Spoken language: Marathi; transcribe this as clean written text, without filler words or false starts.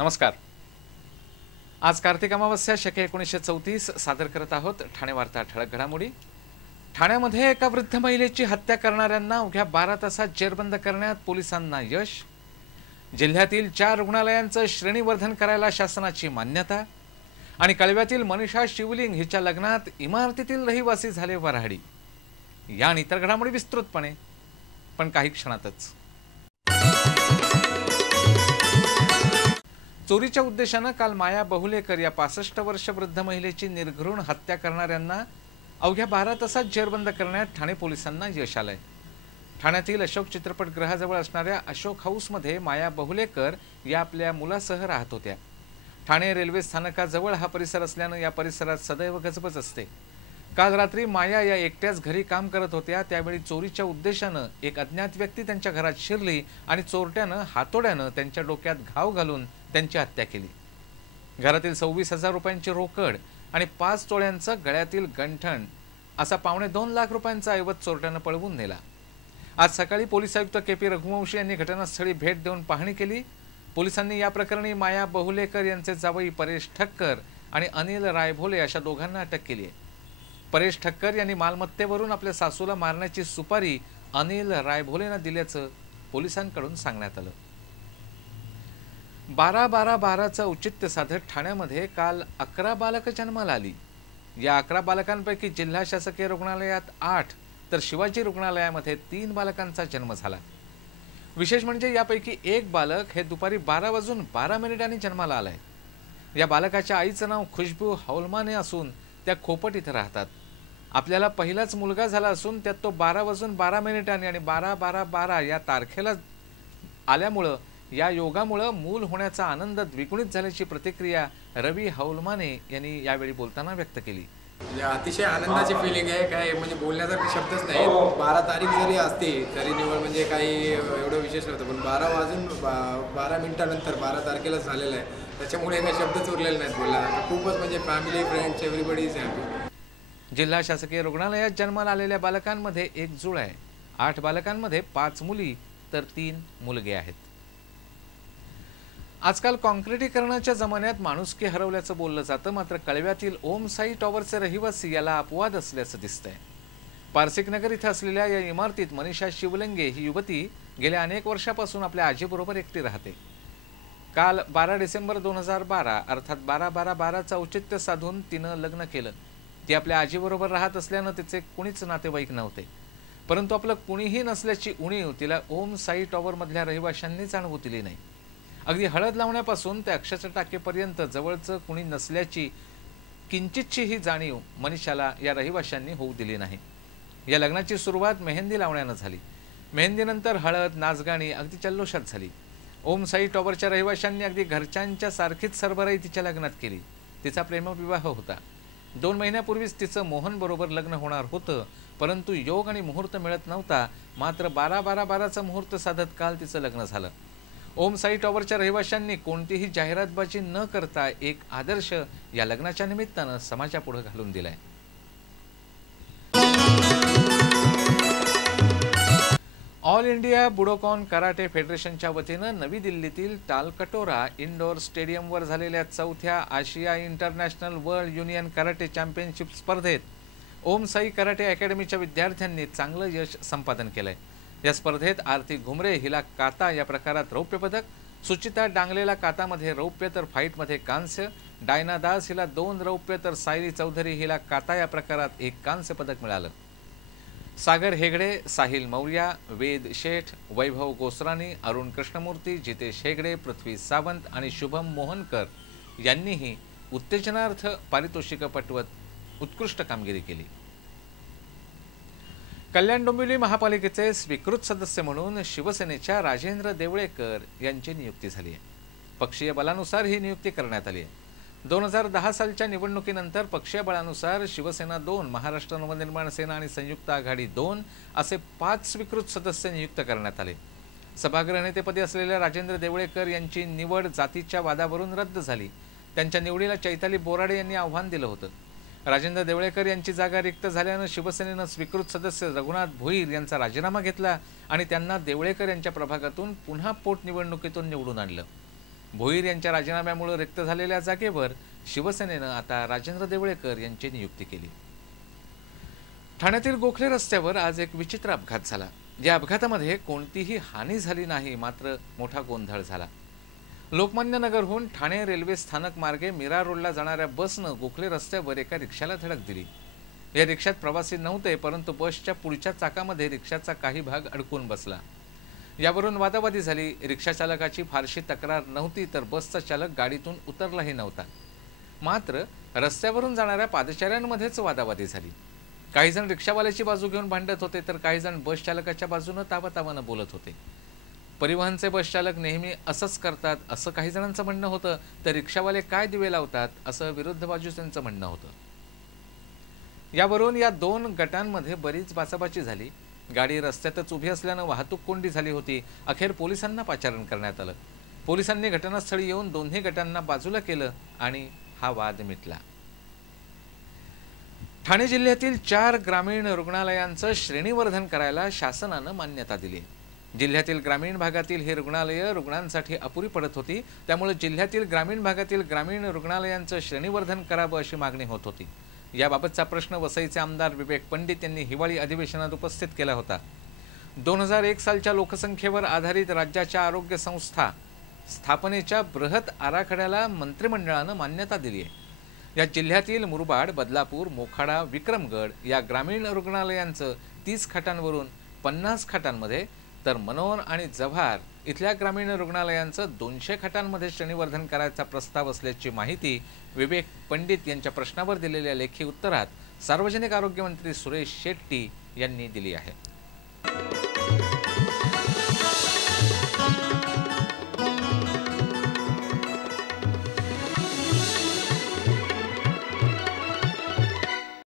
नमस्कार। आज कार्तिक अमावस्या शके 1934 सादर करत आहोत ठाणे वार्ता ठळक घडामोडी। ठाण्यामध्ये एका वृद्ध महिलेची हत्या करणाऱ्यांना अवघ्या 12 तासात जेरबंद करण्यात पोलिसांना यश। जिल्ह्यातील 4 रुग्णालयांचं श्रेणीवर्धन करायला शासनाची मान्यता। आणि कळव्यातील मनीषा शिवलिंग हिच्या लग्नात इमारतीतील रहिवासी झाले वऱ्हाडी। या आणि इतर घडामोडी विस्तृतपणे पण काही क्षणातच। चोरीच्या उद्देशाने काल माया बहुलेकर या 65 वर्ष वृद्ध महिलेची निर्घृण हत्या करणाऱ्यांना अवघ्या 12 तासात जेरबंद करण्यात ठाणे पोलिसांना यश आलंय। ठाण्यातील अशोक चित्रपटगृहाजवळ असणाऱ्या अशोक हाऊसमध्ये माया बहुलेकर या आपल्या मुलासह राहत होत्या। ठाणे रेल्वे स्थानकाजवळ हा परिसर असल्याने या परिसरात सदैव गजबज असते। काल रात्री माया या एकट्याच घरी काम करत होत्या। त्यावेळी चोरीच्या उद्देशाने एक अज्ञात व्यक्ती त्यांच्या घरात शिरली आणि चोरट्यानं हातोड्यानं त्यांच्या डोक्यात घाव घालून त्यांची हत्या केली। घरातील 26,000 रुपयांची रोकड आणि 5 तोळ्यांचं गळ्यातील गंठण असा 2.25 लाख रुपयांचा ऐवज चोरट्यानं पळवून नेला। आज सकाळी पोलीस आयुक्त के.पी. रघुवंशी यांनी घटनास्थळी भेट देऊन पाहणी केली। पोलिसांनी या प्रकरणी माया बहुलेकर यांचे जावई परेश ठक्कर आणि अनिल रायभोले अशा दोघांना अटक केली आहे। परेश ठक्कर यांनी मालमत्तेवरून आपल्या सासूला मारण्याची सुपारी अनिल रायभोलेनं दिल्याचं पोलिसांकडून सांगण्यात आलं। 12-12-12चं औचित्य साधत ठाण्यामध्ये काल 11 बालक जन्माला आली। या 11 बालकांपैकी जिल्हा शासकीय रुग्णालयात 8 तर शिवाजी रुग्णालयामध्ये 3 बालकांचा जन्म झाला। विशेष म्हणजे यापैकी एक बालक हे दुपारी 12:12 जन्माला आलाय। या बालकाच्या आईचं नाव खुशबू हौलमाने असून त्या खोपट इथे राहतात। आपल्याला पहिलाच मुलगा झाला असून त्यात तो 12:12 आणि 12-12-12 या तारखेला आल्यामुळे या योगामुळे मूल होण्याचा आनंद द्विगुणित झाल्याची प्रतिक्रिया रवी हौलमाने यांनी यावेळी बोलताना व्यक्त केली। म्हणजे अतिशय आनंदाची फिलिंग आहे। काय म्हणजे बोलण्यासारखे शब्दच नाही। 12 तारीख जरी असते तरी निवड म्हणजे काही एवढं विशेष नव्हतं, पण 12:12 नंतर 12 तारखेला झालेलं आहे, त्याच्यामुळे काही शब्दच उरलेले नाहीत बोलण्यासारखे। खूपच म्हणजे family friends everybody is happy. जिल्हा शासकीय रुग्णालयात जन्माला आलेल्या बालकांमध्ये एक जुळ आहे। 8 बालकांमध्ये 5 मुली तर 3 मुलगे आहेत। आजकाल काँक्रिटीकरणाच्या जमान्यात माणुसकी हरवल्याचं बोललं जातं, मात्र कळव्यातील ओम साई टॉवरचे रहिवासी याला अपवाद असल्याचं दिसतंय। पारसिकनगर इथं असलेल्या या इमारतीत मनीषा शिवलिंगे ही युवती गेल्या अनेक वर्षापासून आपल्या आजीबरोबर एकटी राहते। काल 12 डिसेंबर 2012 अर्थात 12-12-12चं औचित्य साधून तिनं लग्न केलं। ती आपल्या आजीबरोबर राहत असल्यानं तिचे कुणीच नातेवाईक नव्हते, परंतु आपलं कुणीही नसल्याची उणीव तिला ओम साई टॉवरमधल्या रहिवाशांनी जाणवू दिली नाही। अगदी हळद लावण्यापासून ते अक्षता टाकेपर्यंत जवळचं कुणी नसल्याची किंचितची ही जाणीव मनीषाला या रहिवाशांनी होऊ दिली नाही। या लग्नाची सुरुवात मेहंदी लावण्यानं झाली। मेहंदीनंतर हळद नाचगाणी अगदी जल्लोषात झाली। ओम साई टॉवरच्या रहिवाशांनी अगदी घरच्यांच्या सारखीच सरबराई तिच्या लग्नात केली। तिचा प्रेमविवाह होता। 2 महिन्यापूर्वीच तिचं मोहन बरोबर लग्न होणार होतं, परंतु योग आणि मुहूर्त मिळत नव्हता। मात्र 12-12-12चं मुहूर्त साधत काल तिचं लग्न झालं। ओम साई टॉवरच्या रहिवाशांनी कोणतीही जाहिरातबाजी न करता एक आदर्श या लग्नाच्या निमित्तानं समाजापुढे घालून दिलाय। ऑल इंडिया बुडोकॉन कराटे फेडरेशनच्या वतीनं नवी दिल्लीतील टालकटोरा इंडोर स्टेडियमवर झालेल्या 4थ्या आशिया international world union karate championship स्पर्धेत ओम साई कराटे अकॅडमीच्या विद्यार्थ्यांनी चांगलं यश संपादन केलंय। या स्पर्धेत आरती घुमरे हिला काता या प्रकारात रौप्य पदक, सुचिता डांगलेला कातामध्ये रौप्य तर फाईटमध्ये कांस्य, डायना दास हिला 2 रौप्य तर सायली चौधरी हिला काता या प्रकारात 1 कांस्य पदक मिळालं। सागर हेगडे, साहिल मौर्या, वेद शेठ, वैभव गोसरानी, अरुण कृष्णमूर्ती, जितेश हेगडे, पृथ्वी सावंत आणि शुभम मोहनकर यांनीही उत्तेजनार्थ पारितोषिक पटवत उत्कृष्ट कामगिरी केली। कल्याण डोंबिवली महापालिकेचे स्वीकृत सदस्य म्हणून शिवसेनेच्या राजेंद्र देवळेकर यांची नियुक्ती झाली आहे। पक्षीय बलानुसार ही नियुक्ती करण्यात आली आहे। 2010 सालच्या निवडणुकीनंतर पक्षीय बळानुसार शिवसेना 2, महाराष्ट्र नवनिर्माण सेना आणि संयुक्त आघाडी 2 असे 5 स्वीकृत सदस्य नियुक्त करण्यात आले। सभागृह नेतेपदी असलेल्या राजेंद्र देवळेकर यांची निवड जातीच्या वादावरून रद्द झाली। त्यांच्या निवडीला चैताली बोराडे यांनी आव्हान दिलं होतं। राजेंद्र देवळेकर यांची जागा रिक्त झाल्यानं शिवसेनेनं स्वीकृत सदस्य रघुनाथ भोईर यांचा राजीनामा घेतला आणि त्यांना देवळेकर यांच्या प्रभागातून पुन्हा पोटनिवडणुकीतून निवडून आणलं। भोईर यांच्या राजीनाम्यामुळे रिक्त झालेल्या जागेवर शिवसेनेनं आता राजेंद्र देवळेकर यांची नियुक्ती केली। ठाण्यातील गोखले रस्त्यावर आज एक विचित्र अपघात झाला। या अपघातामध्ये कोणतीही हानी झाली नाही, मात्र मोठा गोंधळ झाला। लोकमान्य नगरहून ठाणे रेल्वे स्थानक मार्गे मीरा रोडला जाणाऱ्या बसनं गोखले रस्त्यावर एका रिक्षाला धडक दिली। या रिक्षात प्रवासी नव्हते, परंतु बसच्या पुढच्या चाकामध्ये रिक्षाचा काही भाग अडकून बसला। यावरून वादावादी झाली। रिक्षा चालकाची फारशी तक्रार नव्हती, तर बसचा चालक गाडीतून उतरलाही नव्हता। मात्र रस्त्यावरून जाणाऱ्या पादचाऱ्यांमध्येच वादावादी झाली। काही जण रिक्षावाल्याची बाजू घेऊन भांडत होते, तर काही जण बस चालकाच्या बाजूने तावातावानं बोलत होते। परिवहनचे बस चालक नेहमी असंच करतात असं काही जणांचं म्हणणं होतं, तर रिक्षावाले काय दिवे लावतात असं विरुद्ध बाजूचं म्हणणं होतं। यावरून या दोन गटांमध्ये बरीच बाचाबाची झाली। गाडी रस्त्यातच उभी असल्यानं वाहतूक कोंडी झाली होती। अखेर पोलिसांना पाचारण करण्यात आलं। पोलिसांनी घटनास्थळी येऊन दोन्ही गटांना बाजूला केलं आणि हा वाद मिटला। ठाणे जिल्ह्यातील 4 ग्रामीण रुग्णालयांचं श्रेणीवर्धन करायला शासनानं मान्यता दिली। जिल्ह्यातील ग्रामीण भागातील ही रुग्णालयं रुग्णांसाठी अपुरी पडत होती, त्यामुळे जिल्ह्यातील ग्रामीण भागातील ग्रामीण रुग्णालयांचं श्रेणीवर्धन करावं अशी मागणी होत होती। याबाबतचा प्रश्न वसईचे आमदार विवेक पंडित यांनी हिवाळी अधिवेशनात उपस्थित केला होता। 2001 सालच्या लोकसंख्येवर आधारित राज्याच्या आरोग्य संस्था स्थापनेच्या बृहत आराखड्याला मंत्रिमंडळानं मान्यता दिली आहे। या जिल्ह्यातील मुरबाड, बदलापूर, मोखाडा, विक्रमगड या ग्रामीण रुग्णालयांचं 30 खाटांवरून 50 खाटांमध्ये, तर मनोर आणि जव्हार इथल्या ग्रामीण रुग्णालयांचं 200 खाटांमध्ये श्रेणीवर्धन करायचा प्रस्ताव असल्याची माहिती विवेक पंडित यांच्या प्रश्नावर दिलेल्या लेखी उत्तरात सार्वजनिक आरोग्य मंत्री सुरेश शेट्टी यांनी दिली आहे।